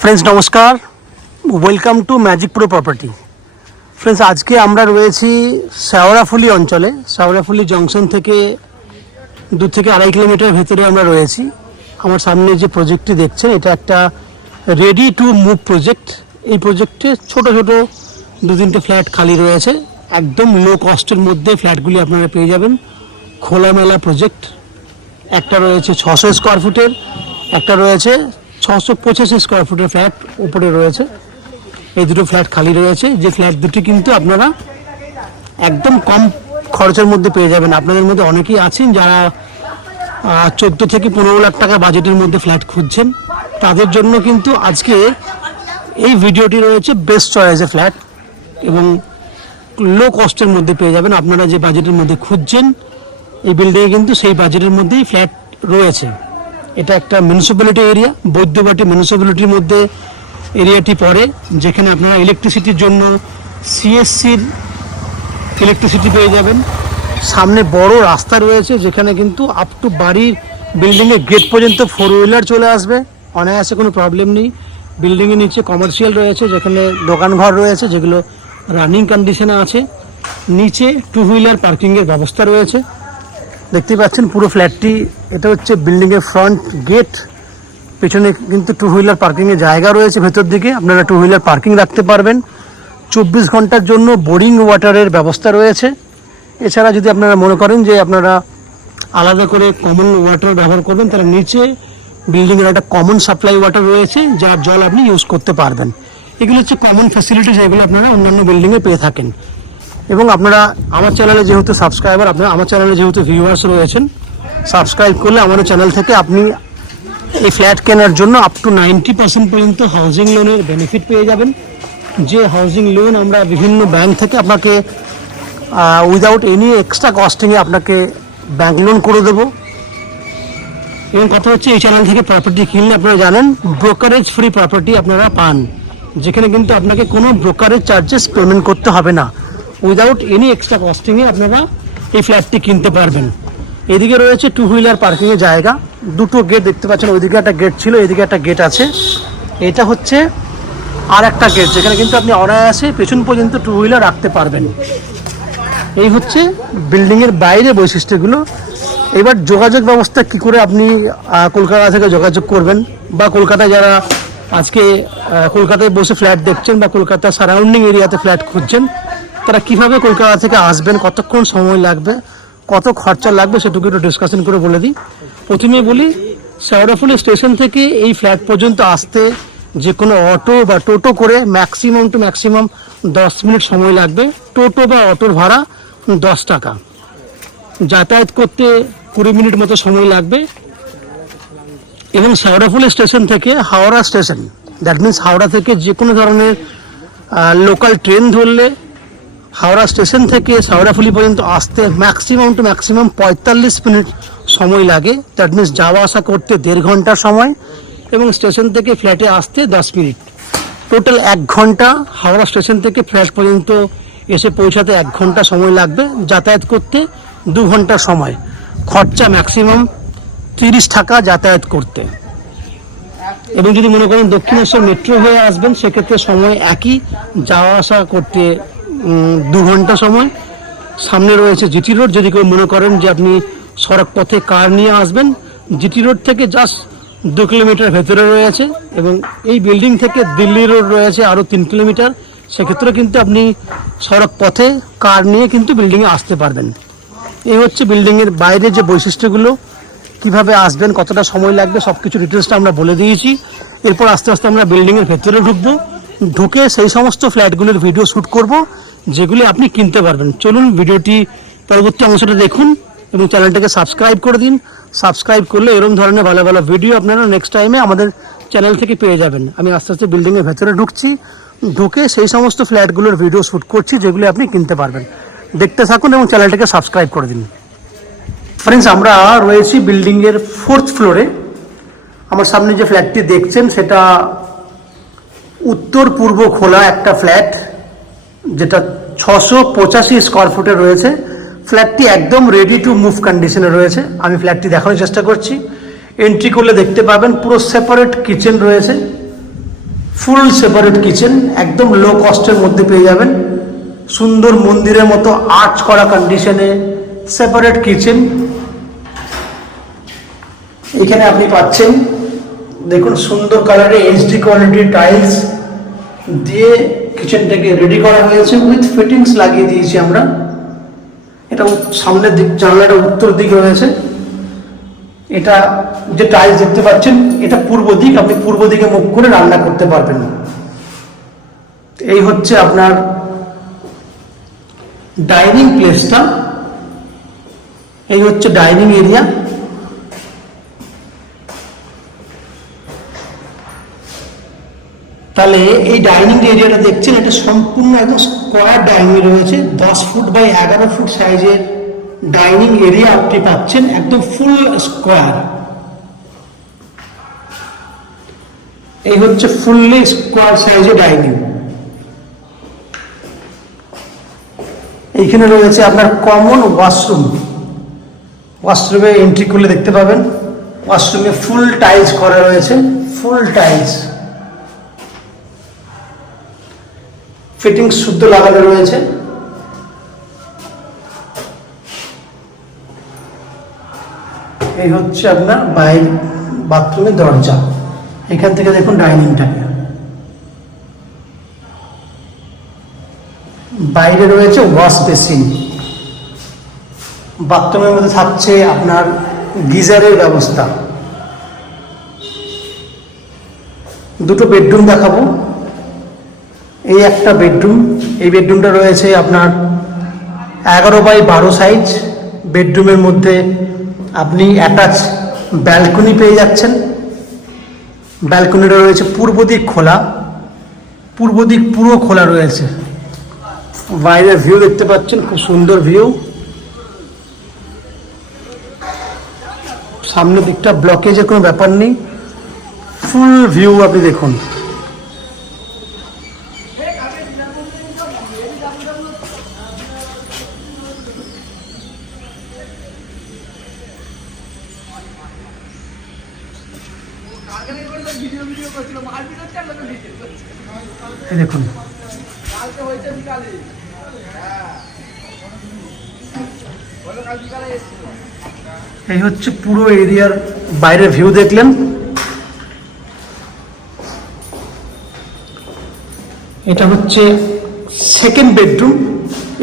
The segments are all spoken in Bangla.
फ्रेंड्स नमस्कार, welcome to magic pro property. Friends आज के আমরা রয়েছি শেওড়াফুলি অঞ্চলে। শেওড়াফুলি জংশন থেকে 2 থেকে 2.5 কিলোমিটার ভেতরে আমরা রয়েছি। আমার সামনে যে প্রজেক্টটি দেখছেন এটা একটা রেডি টু মুভ প্রজেক্ট। এই প্রজেক্টে ছোট ছোট 2-3টে ফ্ল্যাট খালি রয়েছে। একদম লো কস্টের মধ্যে ফ্ল্যাটগুলি আপনারা পেয়ে যাবেন। খোলামেলা প্রজেক্ট। একটা রয়েছে 600 স্কয়ার ফুটের, একটা রয়েছে 685 স্কয়ার ফুটের ফ্ল্যাট উপরে রয়েছে। এই দুটো ফ্ল্যাট খালি রয়েছে, যে ফ্ল্যাট দুটি কিন্তু আপনারা একদম কম খরচের মধ্যে পেয়ে যাবেন। আপনাদের মধ্যে অনেকেই আছেন যারা 14 থেকে 15 লাখ টাকা বাজেটের মধ্যে ফ্ল্যাট খুঁজছেন। তাদের জন্য কিন্তু আজকে এই ভিডিওটি রয়েছে বেস্ট চয়েসের ফ্ল্যাট এবং লো কস্টের মধ্যে পেয়ে যাবেন। আপনারা যে বাজেটের মধ্যে খুঁজছেন এই বিল্ডিংয়ে কিন্তু সেই বাজেটের মধ্যেই ফ্ল্যাট রয়েছে। এটা একটা মিউনিসিপ্যালিটি এরিয়া, বৈদ্যবাটি মিউনিসিপ্যালিটির মধ্যে এরিয়াটি পড়ে, যেখানে আপনারা ইলেকট্রিসিটির জন্য সিএসসির ইলেকট্রিসিটি পেয়ে যাবেন। সামনে বড় রাস্তা রয়েছে, যেখানে কিন্তু আপ টু বাড়ির বিল্ডিংয়ের গেট পর্যন্ত 4 হুইলার চলে আসবে, অনায়াসে কোনো প্রবলেম নেই। বিল্ডিংয়ের নিচে কমার্শিয়াল রয়েছে, যেখানে দোকানঘর রয়েছে যেগুলো রানিং কন্ডিশনে আছে। নিচে 2 হুইলার পার্কিংয়ের ব্যবস্থা রয়েছে। দেখতে পাচ্ছেন পুরো ফ্ল্যাটটি, এটা হচ্ছে বিল্ডিংয়ের ফ্রন্ট গেট। পেছনে কিন্তু 2 হুইলার পার্কিংয়ের জায়গা রয়েছে। ভেতর দিকে আপনারা 2 হুইলার পার্কিং রাখতে পারবেন। 24 ঘন্টার জন্য বোরিং ওয়াটারের ব্যবস্থা রয়েছে। এছাড়া যদি আপনারা মনে করেন যে আপনারা আলাদা করে কমন ওয়াটার ব্যবহার করবেন, তাহলে নিচে বিল্ডিংয়ের একটা কমন সাপ্লাই ওয়াটার রয়েছে, যার জল আপনি ইউজ করতে পারবেন। এগুলো হচ্ছে কমন ফ্যাসিলিটি, যেগুলো আপনারা অন্যান্য বিল্ডিংয়ে পেয়ে থাকেন। এবং আপনারা আমার চ্যানেলে যেহেতু সাবস্ক্রাইবার, আপনারা আমার চ্যানেলে যেহেতু ভিউয়ার্স রয়েছেন, সাবস্ক্রাইব করলে আমাদের চ্যানেল থেকে আপনি এই ফ্ল্যাট কেনার জন্য আপ টু 90% পর্যন্ত হাউজিং লোনের বেনিফিট পেয়ে যাবেন। যে হাউজিং লোন আমরা বিভিন্ন ব্যাংক থেকে আপনাকে উইদাউট এনি এক্সট্রা কস্টিংয়ে আপনাকে ব্যাংক লোন করে দেবো। এবং কথা হচ্ছে এই চ্যানেল থেকে প্রপার্টি কিনলে আপনারা জানেন ব্রোকারেজ ফ্রি প্রপার্টি আপনারা পান, যেখানে কিন্তু আপনাকে কোনো ব্রোকারেজ চার্জেস পেমেন্ট করতে হবে না। উইদাউট এনি এক্সট্রা কস্টিংয়ে আপনারা এই ফ্ল্যাটটি কিনতে পারবেন। এদিকে রয়েছে 2 হুইলার পার্কিংয়ের জায়গা, 2টো গেট দেখতে পাচ্ছেন। ওইদিকে একটা গেট ছিল, এদিকে একটা গেট আছে। এটা হচ্ছে আর একটা গেট, যেখানে কিন্তু আপনি অনায়াসে পেছন পর্যন্ত 2 হুইলার রাখতে পারবেন। এই হচ্ছে বিল্ডিংয়ের বাইরে বৈশিষ্ট্যগুলো। এবার যোগাযোগ ব্যবস্থা কি করে আপনি কলকাতা থেকে যোগাযোগ করবেন, বা কলকাতায় যারা আজকে কলকাতায় বসে ফ্ল্যাট দেখছেন বা কলকাতা সারাউন্ডিং এরিয়াতে ফ্ল্যাট খুঁজছেন, তারা কিভাবে কলকাতা থেকে আসবেন, কতক্ষণ সময় লাগবে, কত খরচা লাগবে, সেটুকু একটু ডিসকাশন করে বলে দিই। প্রথমে বলি, শেওড়াফুলি স্টেশন থেকে এই ফ্ল্যাট পর্যন্ত আসতে যে কোনো অটো বা টোটো করে ম্যাক্সিমাম টু ম্যাক্সিমাম 10 মিনিট সময় লাগবে। টোটো বা অটোর ভাড়া 10 টাকা। যাতায়াত করতে 20 মিনিট মতো সময় লাগবে। এবং শেওড়াফুলি স্টেশন থেকে Howrah station, that means Howrah থেকে যে কোনো ধরনের লোকাল ট্রেন ধরলে হাওড়া স্টেশন থেকে শেওড়াফুলি পর্যন্ত আসতে ম্যাক্সিমাম টু ম্যাক্সিমাম 45 মিনিট সময় লাগে। দ্যাট মিনস যাওয়া আসা করতে 1.5 ঘন্টা সময়, এবং স্টেশন থেকে ফ্ল্যাটে আসতে 10 মিনিট। টোটাল 1 ঘন্টা হাওড়া স্টেশন থেকে ফ্ল্যাট পর্যন্ত এসে পৌঁছাতে 1 ঘন্টা সময় লাগবে। যাতায়াত করতে 2 ঘন্টা সময়। খরচা ম্যাক্সিমাম 30 টাকা যাতায়াত করতে। এবং যদি মনে করেন দক্ষিণেশ্বর মেট্রো হয়ে আসবেন, সেক্ষেত্রে সময় একই, যাওয়া আসা করতে 2 ঘন্টা সময়। সামনে রয়েছে জিটি রোড। যদি কেউ মনে করেন যে আপনি সড়ক পথে কার নিয়ে আসবেন, জিটি রোড থেকে জাস্ট 2 কিলোমিটার ভেতরে রয়েছে। এবং এই বিল্ডিং থেকে দিল্লি রোড রয়েছে আরও 3 কিলোমিটার। সেক্ষেত্রে কিন্তু আপনি সড়ক পথে কার নিয়ে কিন্তু বিল্ডিংয়ে আসতে পারবেন। এই হচ্ছে বিল্ডিংয়ের বাইরে যে বৈশিষ্ট্যগুলো, কিভাবে আসবেন, কতটা সময় লাগবে, সব কিছু ডিটেলসটা আমরা বলে দিয়েছি। এরপর আস্তে আস্তে আমরা বিল্ডিংয়ের ভেতরে ঢুকবো, ঢুকে সেই সমস্ত ফ্ল্যাটগুলোর ভিডিও শ্যুট করব যেগুলি আপনি কিনতে পারবেন। চলুন ভিডিওটি পরবর্তী অংশটা দেখুন এবং চ্যানেলটাকে সাবস্ক্রাইব করে দিন। সাবস্ক্রাইব করলে এরকম ধরনের ভালো ভালো ভিডিও আপনারা নেক্সট টাইমে আমাদের চ্যানেল থেকে পেয়ে যাবেন। আমি আস্তে আস্তে বিল্ডিংয়ের ভেতরে ঢুকছি, ঢুকে সেই সমস্ত ফ্ল্যাটগুলোর ভিডিও শ্যুট করছি যেগুলি আপনি কিনতে পারবেন। দেখতে থাকুন এবং চ্যানেলটাকে সাবস্ক্রাইব করে দিন। ফ্রেন্ডস, আমরা রয়েছি বিল্ডিংয়ের 4th ফ্লোরে। আমার সামনে যে ফ্ল্যাটটি দেখছেন সেটা উত্তর পূর্ব খোলা একটা ফ্ল্যাট, যেটা 685 স্কয়ার ফুটে রয়েছে। ফ্ল্যাটটি একদম রেডি টু মুভ কন্ডিশনে রয়েছে। আমি ফ্ল্যাটটি দেখানোর চেষ্টা করছি। এন্ট্রি করলে দেখতে পাবেন পুরো সেপারেট কিচেন রয়েছে, ফুল সেপারেট কিচেন, একদম লো কস্টের মধ্যে পেয়ে যাবেন। সুন্দর মন্দিরের মতো আর্চ করা কন্ডিশনে সেপারেট কিচেন। এখানে আপনি পাচ্ছেন দেখুন সুন্দর কালারে এইচডি কোয়ালিটির টাইলস দিয়ে কিচেনটাকে রেডি করা হয়েছে, উইথ ফিটিংস লাগিয়ে দিয়েছি আমরা। এটা সামনের দিক, জানলাটা উত্তর দিকে রয়েছে। এটা যে টাইলস দেখতে পাচ্ছেন এটা পূর্ব দিক, আপনি পূর্ব দিকে মুখ করে রান্না করতে পারবেন। এই হচ্ছে আপনার ডাইনিং প্লেসটা, এই হচ্ছে ডাইনিং এরিয়া। তাহলে এই ডাইনিং এরিয়াটা দেখছেন, এটা সম্পূর্ণ একদম স্কোয়ার ডাইনিং রয়েছে। 10 ফুট বাই 11 ফুট সাইজের ডাইনিং এরিয়া আপনি পাচ্ছেন, একদম ফুল স্কোয়ার। এই হচ্ছে ফুললি স্কোয়ার সাইজের ডাইনিং। এইখানে রয়েছে আপনার কমন ওয়াশরুম। ওয়াশরুমে এন্ট্রি করলে দেখতে পাবেন ওয়াশরুমে ফুল টাইলস করা রয়েছে, ফুল টাইলস ফিটিংস শুদ্ধ লাগানো রয়েছে। এই হচ্ছে আপনার বাইরে বাথরুমের দরজা। এখান থেকে দেখুন ডাইনিংটাকে। বাইরে রয়েছে ওয়াশ বেসিন। বাথরুমের মধ্যে থাকছে আপনার গিজারের ব্যবস্থা। দুটো বেডরুম দেখাবো। এই একটা বেডরুম, এই বেডরুমটা রয়েছে আপনার 11 বাই 12 সাইজ। বেডরুমের মধ্যে আপনি অ্যাটাচ ব্যালকনি পেয়ে যাচ্ছেন। ব্যালকনিটা রয়েছে পূর্ব দিক খোলা, পূর্ব দিক পুরো খোলা রয়েছে। বাইরের ভিউ দেখতে পাচ্ছেন, খুব সুন্দর ভিউ। সামনের দিকটা ব্লকেজের কোনো ব্যাপার নেই, ফুল ভিউ আপনি দেখুন। দেখুন এই হচ্ছে পুরো এরিয়ার বাইরের ভিউ দেখলেন। এটা হচ্ছে সেকেন্ড বেডরুম।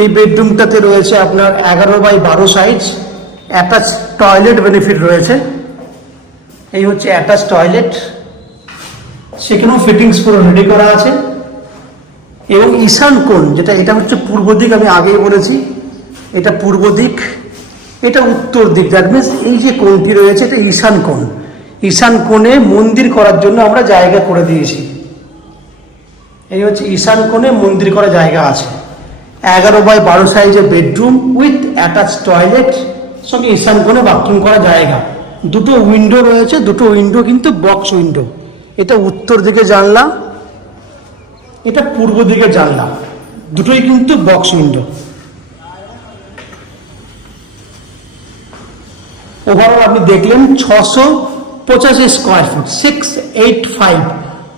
এই বেডরুমটাতে রয়েছে আপনার 11 by 12 size, attach toilet benefit রয়েছে। এই হচ্ছে অ্যাটাচ টয়লেট, সেখানেও ফিটিংস পুরো রেডি করা আছে। এবং ঈশান কোণ যেটা, এটা হচ্ছে পূর্ব দিক, আমি আগেই বলেছি এটা পূর্ব দিক, এটা উত্তর দিক। দ্যাট মিনস এই যে কোণটি রয়েছে এটা ঈশান কোণ। ঈশান কোণে মন্দির করার জন্য আমরা জায়গা করে দিয়েছি। এই হচ্ছে ঈশান কোণে মন্দির করার জায়গা আছে। 11 বাই 12 সাইজের বেডরুম উইথ অ্যাটাচ টয়লেট, সঙ্গে ঈশান কোণে বাথরুম করা জায়গা। দুটো উইন্ডো রয়েছে, দুটো উইন্ডো কিন্তু বক্স উইন্ডো। এটা উত্তর দিকে জানলা, এটা পূর্ব দিকে জানলা, দুটোই কিন্তু বক্স উইন্ডো। ওভারঅল আপনি দেখলেন 685 স্কোয়ার ফুট, 685,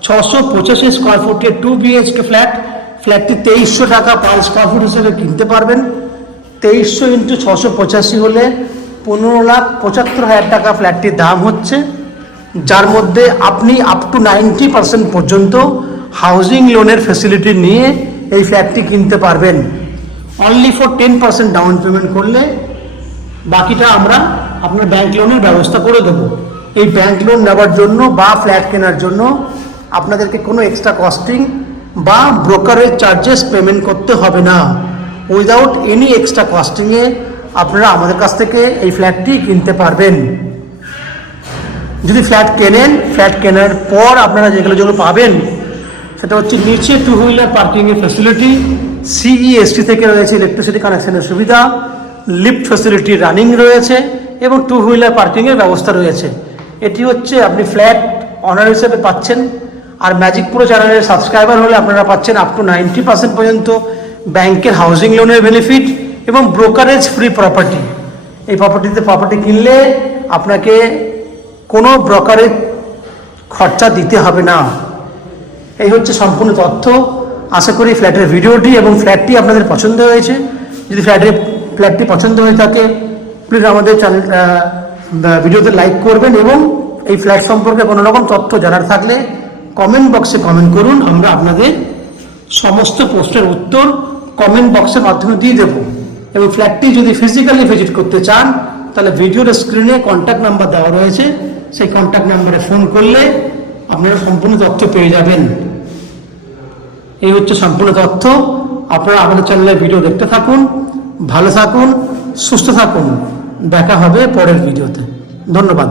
685 স্কোয়ার ফুটের 2 BHK ফ্ল্যাট। ফ্ল্যাটটি 2300 টাকা পার স্কোয়ার ফুট হিসেবে কিনতে পারবেন। 2300 ইন্টু 685 হলে 15,75,000 টাকা ফ্ল্যাটটির দাম হচ্ছে, যার মধ্যে আপনি আপ টু 90% পর্যন্ত হাউজিং লোনের ফ্যাসিলিটি নিয়ে এই ফ্ল্যাটটি কিনতে পারবেন। অনলি ফর 10% ডাউন পেমেন্ট করলে বাকিটা আমরা আপনার ব্যাংক লোনের ব্যবস্থা করে দেবো। এই ব্যাংক লোন নেওয়ার জন্য বা ফ্ল্যাট কেনার জন্য আপনাদেরকে কোনো এক্সট্রা কস্টিং বা ব্রোকারেজ চার্জেস পেমেন্ট করতে হবে না। উইদাউট এনি এক্সট্রা কস্টিংয়ে আপনারা আমাদের কাছ থেকে এই ফ্ল্যাটটি কিনতে পারবেন। যদি ফ্ল্যাট কেনেন, ফ্ল্যাট কেনার পর আপনারা যেগুলো পাবেন সেটা হচ্ছে নিচে 2 হুইলার পার্কিংয়ের ফ্যাসিলিটি, CEST থেকে রয়েছে ইলেকট্রিসিটি কানেকশনের সুবিধা, লিফট ফ্যাসিলিটি রানিং রয়েছে এবং 2 হুইলার পার্কিংয়ের ব্যবস্থা রয়েছে। এটি হচ্ছে আপনি ফ্ল্যাট অনার হিসেবে পাচ্ছেন। আর ম্যাজিক প্রো চ্যানেলের সাবস্ক্রাইবার হলে আপনারা পাচ্ছেন আপ টু 90% পর্যন্ত ব্যাংকের হাউজিং লোনের বেনিফিট এবং ব্রোকারেজ ফ্রি প্রপার্টি। এই প্রপার্টি কিনলে আপনাকে কোনো ব্রোকারেজ খরচা দিতে হবে না। এই হচ্ছে সম্পূর্ণ তথ্য। আশা করি ফ্ল্যাটের ভিডিওটি এবং ফ্ল্যাটটি আপনাদের পছন্দ হয়েছে। যদি ফ্ল্যাটটি পছন্দ হয়ে থাকে প্লিজ আমাদের চ্যানেল ভিডিওতে লাইক করবেন এবং এই ফ্ল্যাট সম্পর্কে কোনো রকম তথ্য জানার থাকলে কমেন্ট বক্সে কমেন্ট করুন। আমরা আপনাদের সমস্ত প্রশ্নের উত্তর কমেন্ট বক্সের মাধ্যমে দিয়ে দেবো। এবং ফ্ল্যাটটি যদি ফিজিক্যালি ভিজিট করতে চান তাহলে ভিডিওর স্ক্রিনে কন্ট্যাক্ট নাম্বার দেওয়া রয়েছে, সেই কন্ট্যাক্ট নাম্বারে ফোন করলে আপনারা সম্পূর্ণ তথ্য পেয়ে যাবেন। এই হচ্ছে সম্পূর্ণ তথ্য। আপনারা আমাদের চ্যানেলে ভিডিও দেখতে থাকুন, ভালো থাকুন, সুস্থ থাকুন। দেখা হবে পরের ভিডিওতে। ধন্যবাদ।